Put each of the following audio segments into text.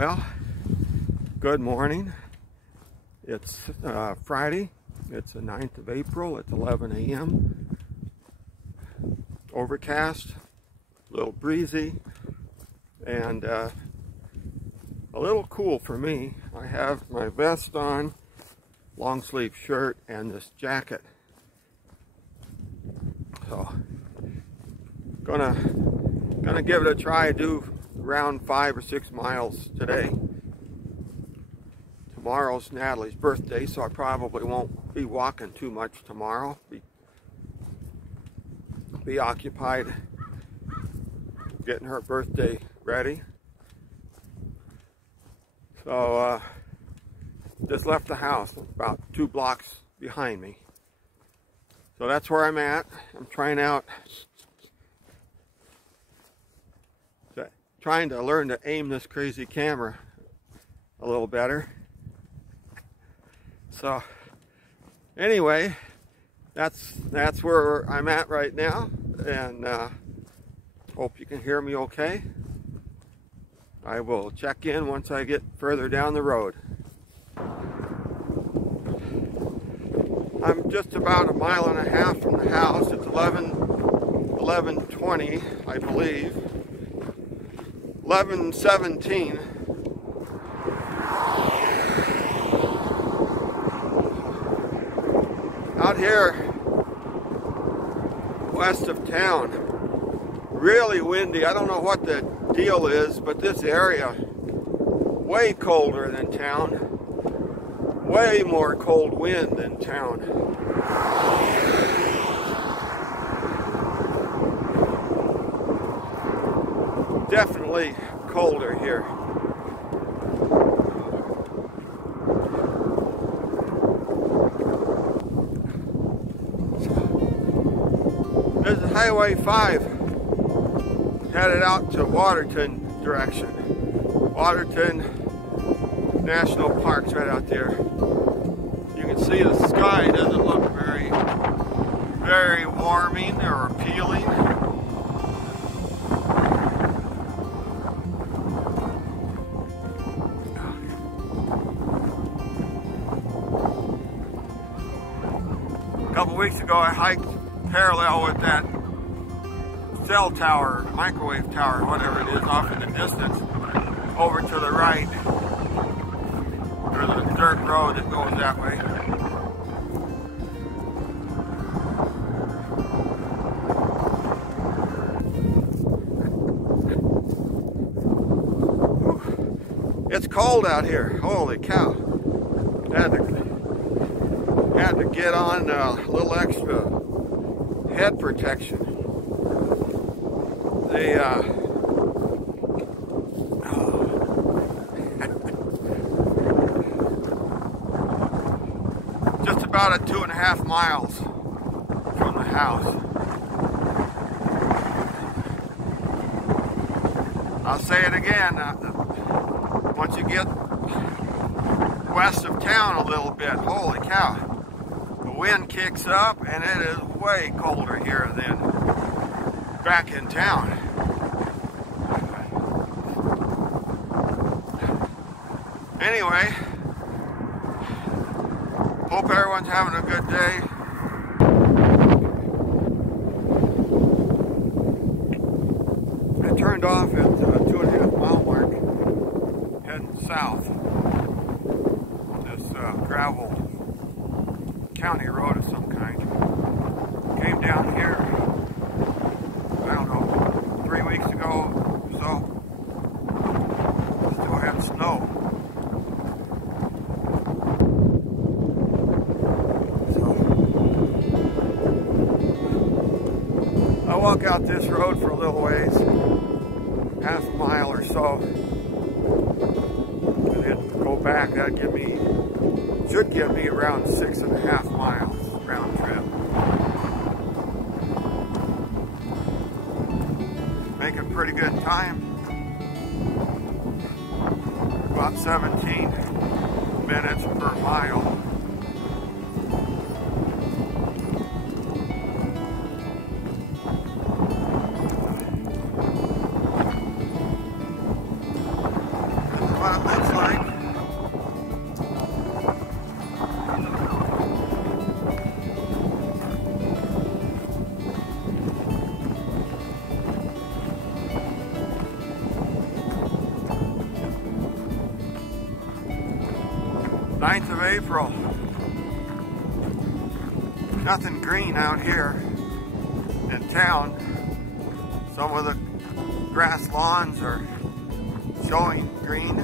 Well, good morning. It's Friday. It's the 9th of April. It's 11 a.m. Overcast, a little breezy, and a little cool for me. I have my vest on, long sleeve shirt, and this jacket. So, gonna give it a try. Do around 5 or 6 miles today. Tomorrow's Natalie's birthday, so I probably won't be walking too much tomorrow. Be occupied getting her birthday ready. So just left the house about 2 blocks behind me. So that's where I'm at. I'm trying to learn to aim this crazy camera a little better. So anyway, that's where I'm at right now, and hope you can hear me okay. I will check in once I get further down the road. I'm just about 1.5 miles from the house. It's 11:20, I believe. 11:17. Out here west of town, really windy. I don't know what the deal is, but this area way colder than town. Way more cold wind than town. Definitely colder here. This is Highway 5 headed out to Waterton direction. Waterton National Park's right out there. You can see the sky doesn't look very warming or appealing. A couple weeks ago I hiked parallel with that cell tower, microwave tower, whatever it is, off in the distance, over to the right. There's a dirt road that goes that way. It's cold out here. Holy cow. Had to get on a little extra head protection. Just about at 2.5 miles from the house. I'll say it again. Once you get west of town a little bit, holy cow, the wind kicks up and it is way colder here than back in town. Anyway, hope everyone's having a good day. I turned off at the 2.5 mile mark, heading south. This gravel county road of some kind. Came down here, I don't know, 3 weeks ago or so. Still had snow. I walk out this road for a little ways, 1/2 mile or so, and then go back. That'd should give me around 6.5 miles round trip. Making pretty good time. About 17 minutes per mile. 9th of April. Nothing green out here in town. Some of the grass lawns are showing green.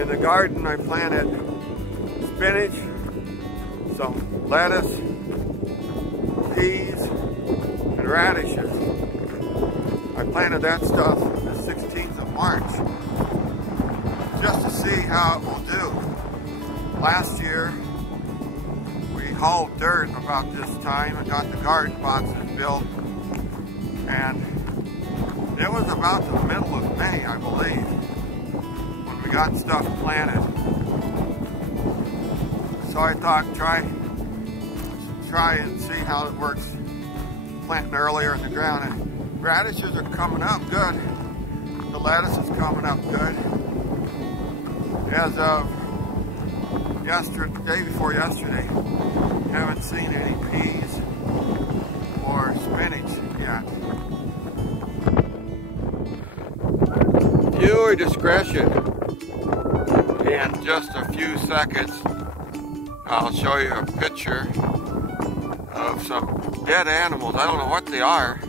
In the garden I planted spinach, some lettuce, peas, and radishes. I planted that stuff the 16th of March just to see how it will do. Last year we hauled dirt about this time and got the garden boxes built, and it was about the middle of May, I believe, when we got stuff planted. So I thought try and see how it works planting earlier in the ground. And radishes are coming up good. The lettuce is coming up good. As of yesterday, day before yesterday, haven't seen any peas or spinach yet. Viewer discretion. In just a few seconds, I'll show you a picture of some dead animals. I don't know what they are.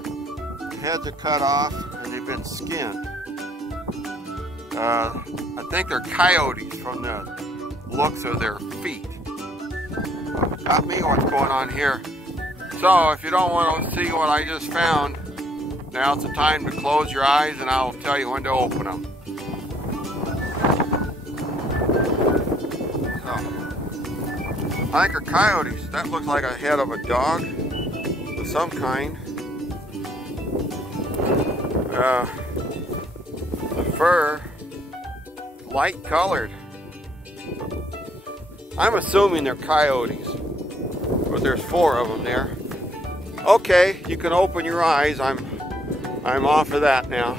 Heads are cut off and they've been skinned. I think they're coyotes from the looks of their feet. Got me what's going on here. So if you don't want to see what I just found, now's the time to close your eyes and I'll tell you when to open them. I think they're coyotes. That looks like a head of a dog of some kind. The fur, light colored. I'm assuming they're coyotes, but there's 4 of them there. Okay, you can open your eyes. I'm off of that now.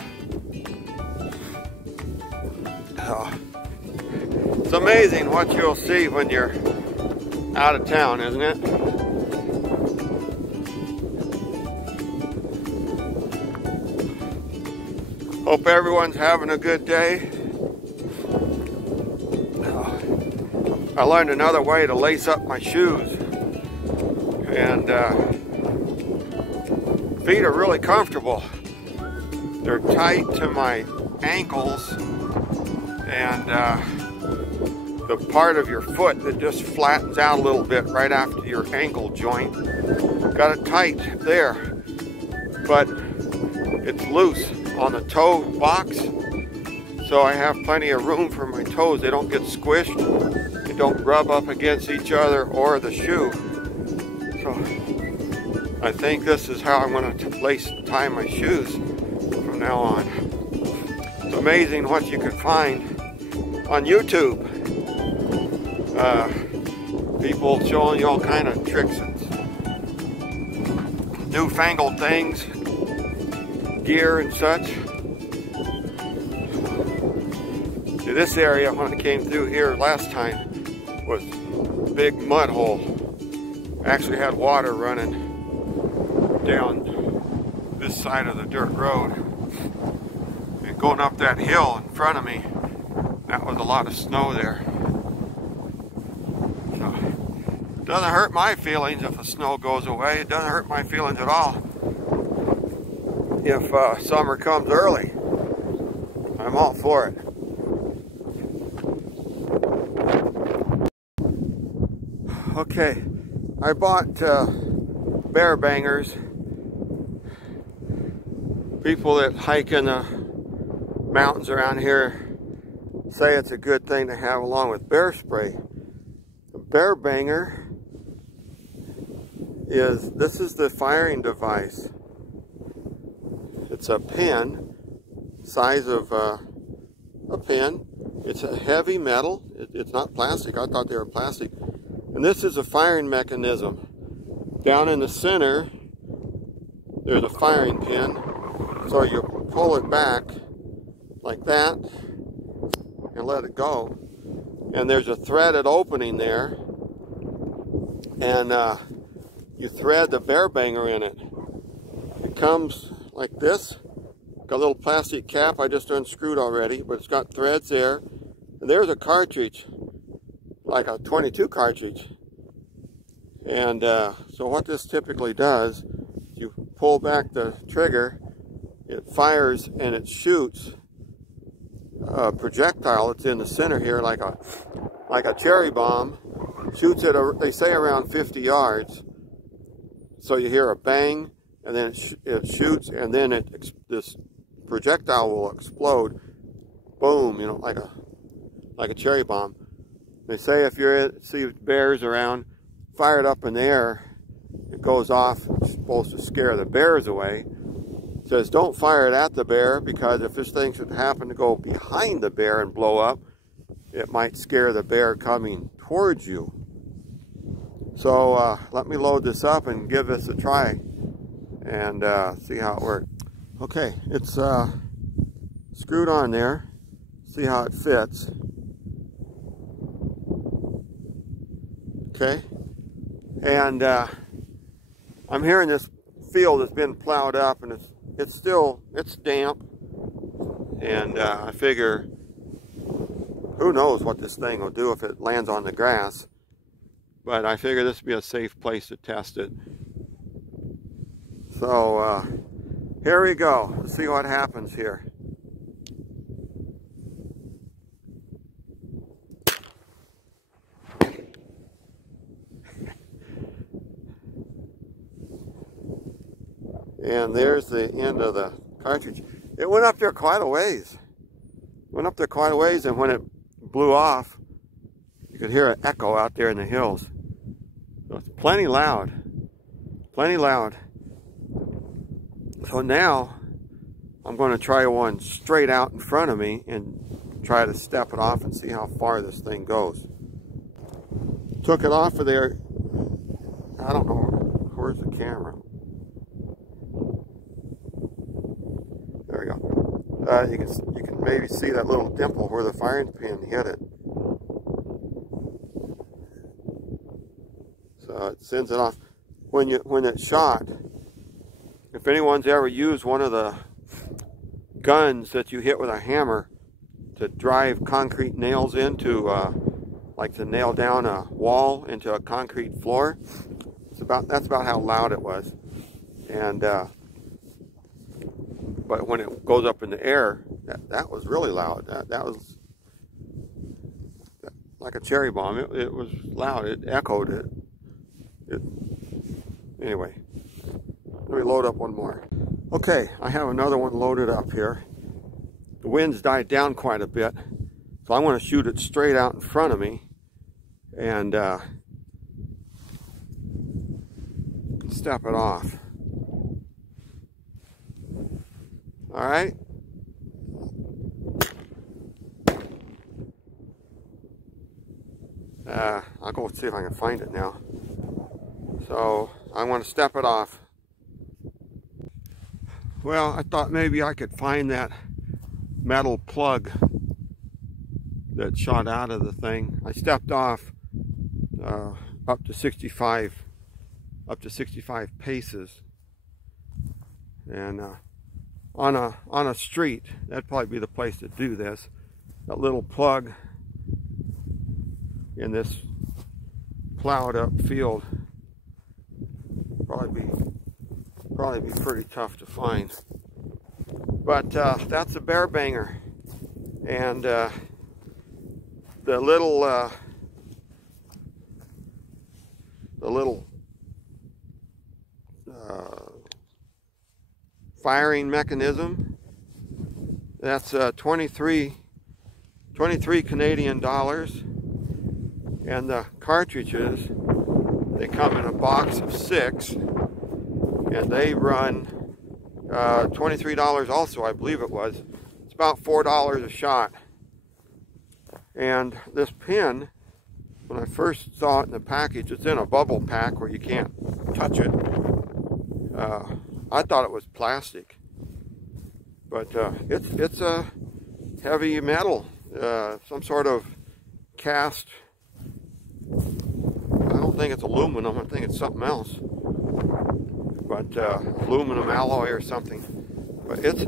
It's amazing what you'll see when you're out of town, isn't it? Hope everyone's having a good day. I learned another way to lace up my shoes, and feet are really comfortable. They're tight to my ankles, and the part of your foot that just flattens out a little bit right after your ankle joint, got it tight there, but it's loose on the toe box, so I have plenty of room for my toes. They don't get squished, they don't rub up against each other or the shoe. So I think this is how I'm going to tie my shoes from now on. It's amazing what you can find on YouTube. People showing you all kind of tricks and newfangled things, gear and such. See, this area when I came through here last time was a big mud hole. Actually had water running down this side of the dirt road. And going up that hill in front of me, that was a lot of snow there. So, it doesn't hurt my feelings if the snow goes away. It doesn't hurt my feelings at all if summer comes early. I'm all for it. Okay, I bought bear bangers. People that hike in the mountains around here say it's a good thing to have along with bear spray. The bear banger this is the firing device. It's a pin, size of a pin. It's a heavy metal. It's not plastic. I thought they were plastic. And this is a firing mechanism. Down in the center, there's a firing pin. So you pull it back like that and let it go. And there's a threaded opening there. And you thread the bear banger in it. It comes like this, Got a little plastic cap I just unscrewed already, but it's got threads there. And there's a cartridge, like a 22 cartridge. And so what this typically does, you pull back the trigger, it fires and it shoots a projectile that's in the center here, like a cherry bomb. Shoots at, they say, around 50 yards. So you hear a bang, and then it shoots, and then this projectile will explode. Boom, you know, like a cherry bomb. They say if you see bears around, fire it up in the air, it goes off. It's supposed to scare the bears away. It says don't fire it at the bear, because if this thing should happen to go behind the bear and blow up, it might scare the bear coming towards you. So let me load this up and give this a try and see how it works. Okay, it's screwed on there. See how it fits. Okay, and I'm hearing this field has been plowed up, and it's damp, and I figure, who knows what this thing will do if it lands on the grass, but I figure this would be a safe place to test it. So here we go. Let's see what happens here. And there's the end of the cartridge. It went up there quite a ways. And when it blew off, you could hear an echo out there in the hills. So it's plenty loud. So now I'm going to try one straight out in front of me and try to step it off and see how far this thing goes. Took it off of there. I don't know, where's the camera? There we go. You can maybe see that little dimple where the firing pin hit it. So it sends it off. When it's shot, if anyone's ever used one of the guns that you hit with a hammer to drive concrete nails into, like to nail down a wall into a concrete floor, that's about how loud it was. And but when it goes up in the air, that was really loud. That was like a cherry bomb. It was loud. It echoed. Anyway, let me load up one more. Okay, I have another one loaded up here. The wind's died down quite a bit, so I want to shoot it straight out in front of me and step it off. All right. I'll go see if I can find it now. So I want to step it off. Well, I thought maybe I could find that metal plug that shot out of the thing. I stepped off up to 65 paces, and on a street, that'd probably be the place to do this. That little plug in this plowed up field probably be pretty tough to find. But that's a bear banger, and the little firing mechanism, that's 23 Canadian dollars, and the cartridges, they come in a box of 6, and they run $23 also, I believe it was. It's about $4 a shot. And this pin, when I first saw it in the package, it's in a bubble pack where you can't touch it. I thought it was plastic, but it's a heavy metal, some sort of cast. I don't think it's aluminum. I think it's something else, but aluminum alloy or something. But it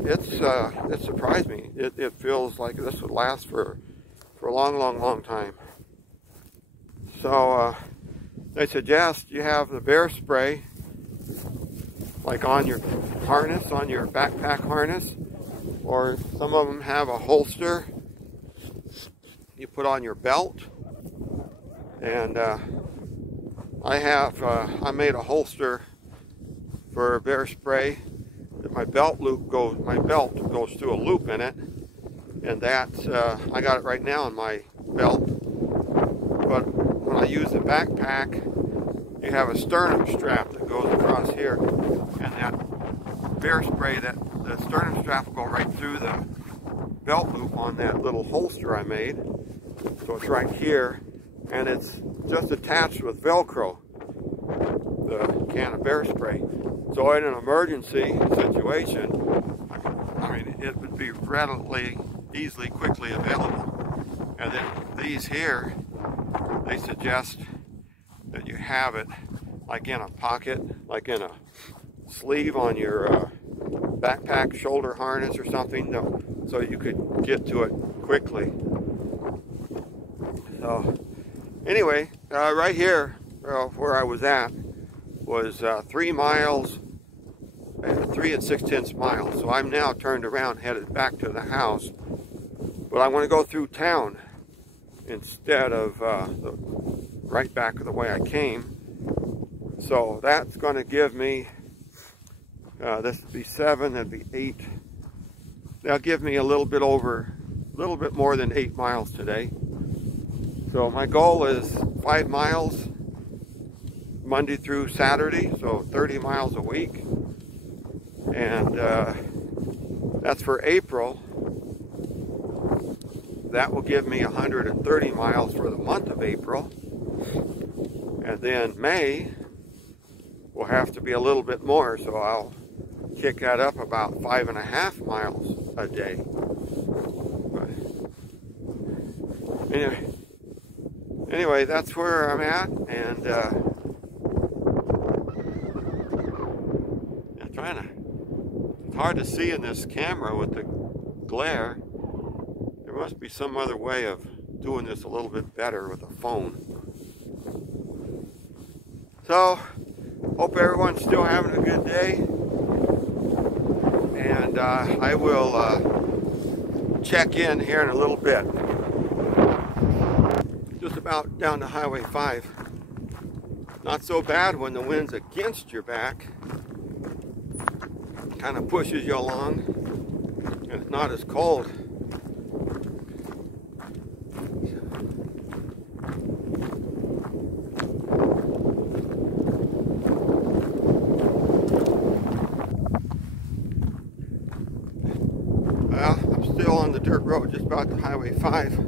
surprised me. It feels like this would last for a long time. So they suggest you have the bear spray like on your harness, on your backpack harness, or some of them have a holster you put on your belt. And I made a holster for bear spray that my belt goes through a loop in it, and that's I got it right now in my belt. But when I use the backpack, you have a sternum strap that goes across here, and that bear spray, that the sternum strap will go right through the belt loop on that little holster I made. So it's right here, and it's just attached with Velcro, the can of bear spray. So in an emergency situation, I mean, it would be readily, easily, quickly available. And then these here, they suggest that you have it like in a pocket, like in a sleeve on your backpack shoulder harness or something, so you could get to it quickly. So anyway, right here where I was at was 3 miles, 3 6/10 miles. So I'm now turned around, headed back to the house. But I want to go through town instead of right back the way I came. So that's going to give me, this would be 7, that'd be 8. That'll give me a little bit more than 8 miles today. So my goal is 5 miles Monday through Saturday, so 30 miles a week. And that's for April. That will give me 130 miles for the month of April. And then May will have to be a little bit more, so I'll kick that up about 5.5 miles a day. But anyway, that's where I'm at, and it's hard to see in this camera with the glare. There must be some other way of doing this a little bit better with a phone. So, hope everyone's still having a good day, and I will check in here in a little bit. Just about down to Highway 5. Not so bad when the wind's against your back. Kind of pushes you along, and it's not as cold. Well, I'm still on the dirt road, just about to Highway 5.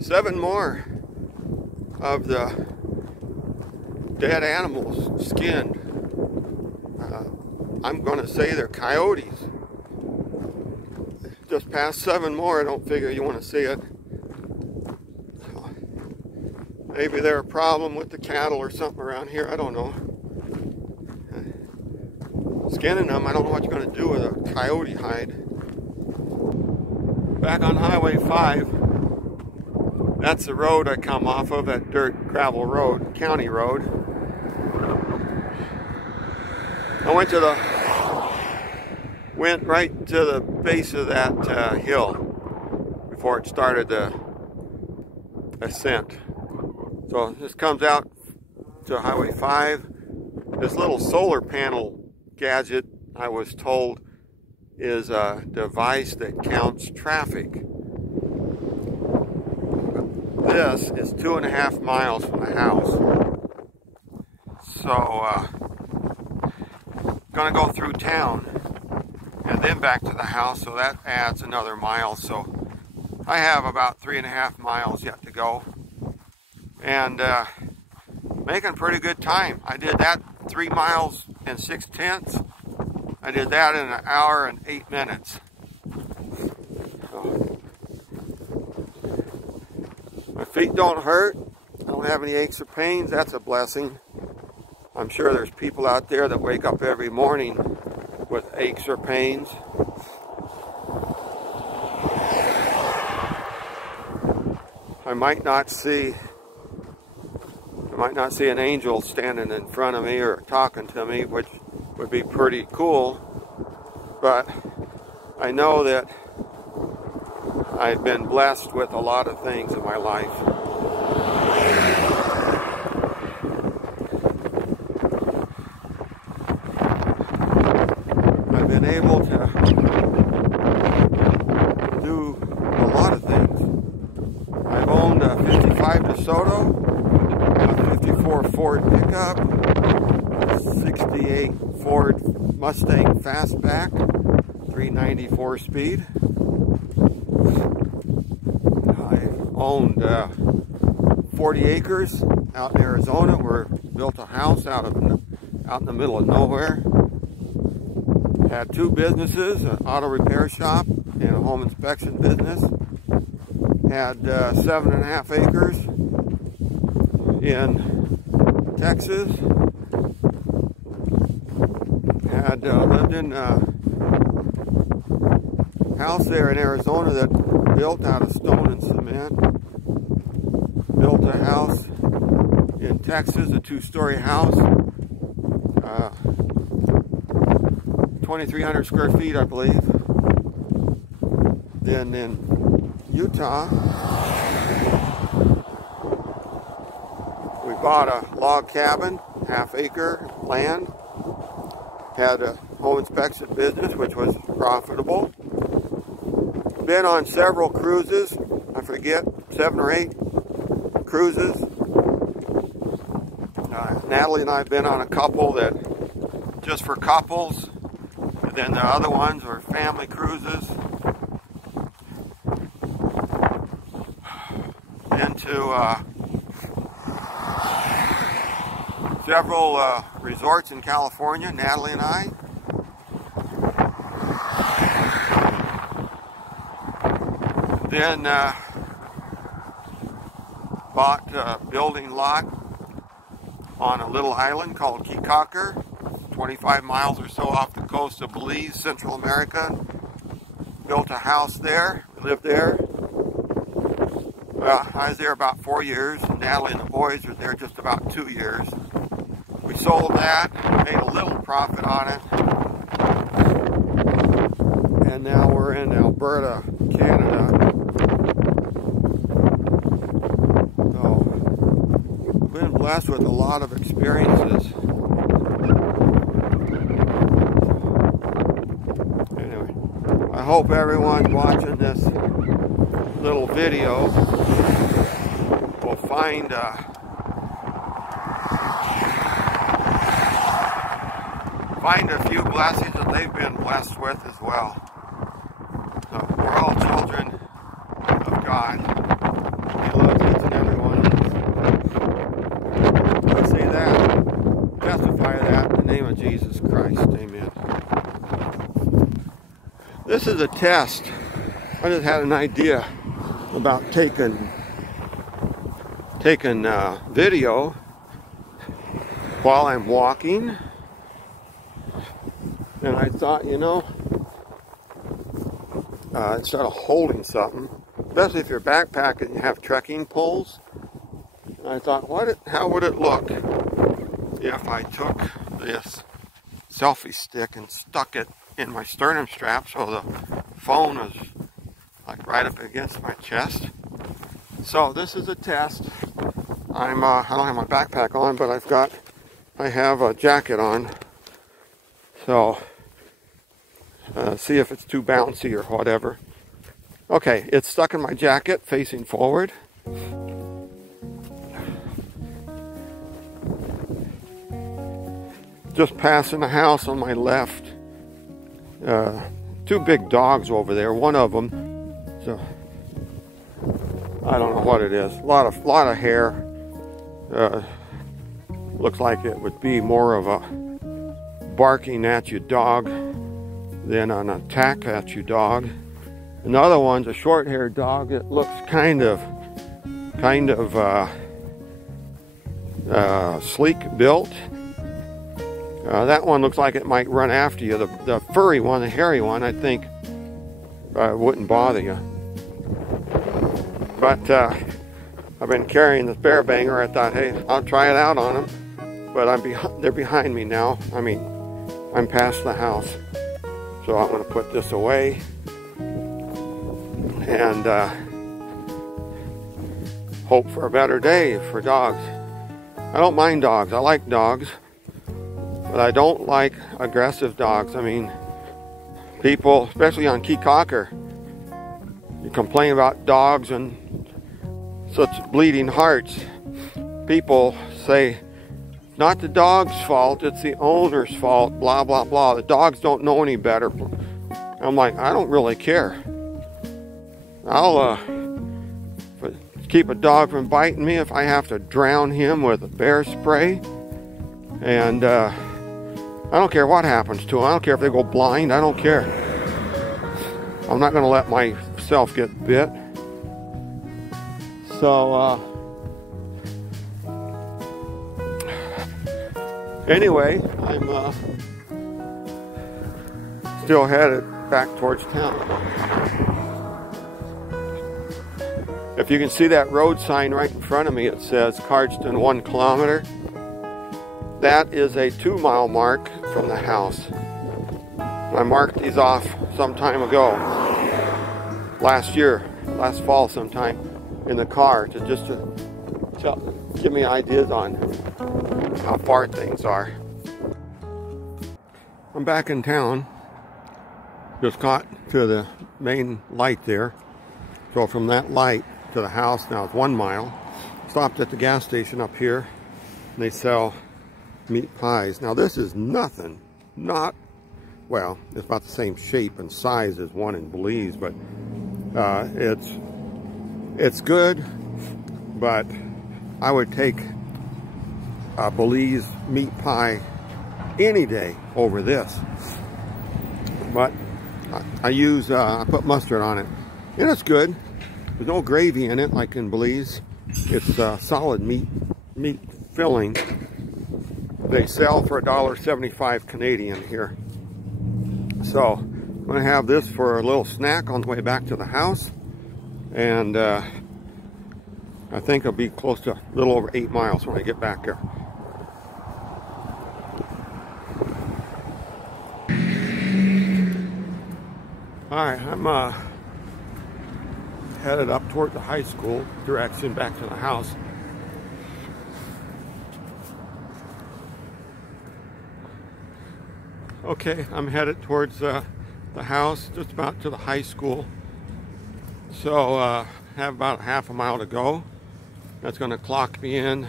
7 more of the dead animals skinned. I'm going to say they're coyotes. Just past 7 more. I don't figure you want to see it. So maybe they're a problem with the cattle or something around here. I don't know. Skinning them, I don't know what you're going to do with a coyote hide. Back on Highway 5. That's the road I come off of, that dirt gravel road, county road. I went right to the base of that hill before it started the ascent. So this comes out to Highway 5. This little solar panel gadget, I was told, is a device that counts traffic. This is 2.5 miles from the house. So, gonna go through town and then back to the house, so that adds another mile. So I have about 3.5 miles yet to go, and making pretty good time. I did that 3 miles and 6/10. I did that in 1 hour and 8 minutes. So, my feet don't hurt. I don't have any aches or pains. That's a blessing. I'm sure there's people out there that wake up every morning with aches or pains. I might not see an angel standing in front of me or talking to me, which would be pretty cool, but I know that I've been blessed with a lot of things in my life. I've been able to do a lot of things. I've owned a 55 DeSoto, a 54 Ford pickup, a 68 Ford Mustang Fastback, 394 speed. I owned 40 acres out in Arizona. We built a house out in the middle of nowhere. Had two businesses, an auto repair shop and a home inspection business. Had 7.5 acres in Texas. Had lived in a house there in Arizona that built out of stone and cement. Built a house in Texas, a 2-story house, 2,300 square feet, I believe. Then in Utah, we bought a log cabin, half-acre land. Had a home inspection business, which was profitable. Been on several cruises, I forget, 7 or 8 cruises. Natalie and I have been on a couple that just for couples, and then the other ones were family cruises. Been to several resorts in California, Natalie and I. Then bought a building lot on a little island called Caye Caulker, 25 miles or so off the coast of Belize, Central America. Built a house there, lived there. Well, I was there about 4 years. Natalie and the boys were there just about 2 years. We sold that, made a little profit on it. And now we're in Alberta, Canada. So, I've been blessed with a lot of experiences. Anyway, I hope everyone watching this little video will find a few blessings that they've been blessed with as well. So we're all children of God. He loves each and every one of us. I say that, testify that in the name of Jesus Christ. Amen. This is a test. I just had an idea about taking video while I'm walking. And I thought, you know, instead of holding something, especially if you're backpacking and you have trekking poles, and I thought, how would it look if I took this selfie stick and stuck it in my sternum strap so the phone is like right up against my chest. So this is a test. I don't have my backpack on, but I have a jacket on. So see if it's too bouncy or whatever. Okay, it's stuck in my jacket facing forward. Just passing the house on my left. Two big dogs over there. One of them, so I don't know what it is. A lot of hair. Looks like it would be more of a barking at you dog than an attack at you dog. Another one's a short-haired dog. It looks kind of sleek built, That one looks like it might run after you. The furry one, the hairy one, I think wouldn't bother you. But I've been carrying the bear banger. I thought, hey, I'll try it out on them. But they're behind me now. I mean, I'm past the house. So I'm going to put this away. And hope for a better day for dogs. I don't mind dogs. I like dogs. But I don't like aggressive dogs. I mean, people, especially on Keycocker, you complain about dogs and such bleeding hearts. People say, not the dog's fault, it's the owner's fault, blah, blah, blah. The dogs don't know any better. I'm like, I don't really care. I'll keep a dog from biting me if I have to drown him with a bear spray. And I don't care what happens to them. I don't care if they go blind. I don't care. I'm not going to let myself get bit. So, anyway, I'm still headed back towards town. If you can see that road sign right in front of me, it says Cardston 1 kilometer. That is a 2-mile mark from the house. I marked these off some time ago, last fall sometime, in the car to give me ideas on how far things are. I'm back in town. Just got to the main light there. So from that light to the house now it's 1 mile. Stopped at the gas station up here. And they sell meat pies. Now this is nothing. Well, it's about the same shape and size as one in Belize, but it's good. But I would take a Belize meat pie any day over this. But I put mustard on it, and it's good. There's no gravy in it like in Belize. It's solid meat filling. They sell for $1.75 Canadian here. So I'm going to have this for a little snack on the way back to the house. And I think I'll be close to a little over 8 miles when I get back there. Alright, I'm headed up toward the high school direction back to the house. Okay, I'm headed towards the house, just about to the high school. So have about half a mile to go. That's going to clock me in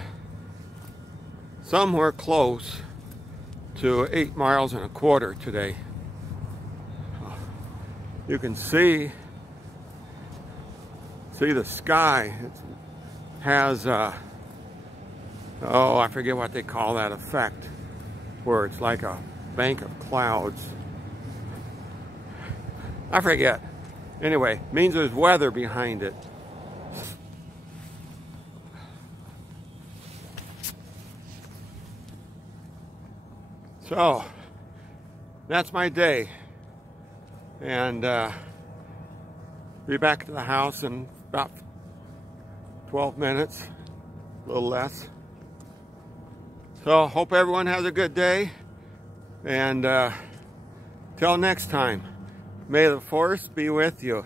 somewhere close to 8 miles and a quarter today. You can see the sky. It has oh, I forget what they call that effect, where it's like a bank of clouds. I forget. Anyway, means there's weather behind it. So that's my day, and be back to the house in about 12 minutes, a little less. So hope everyone has a good day, and till next time, may the force be with you.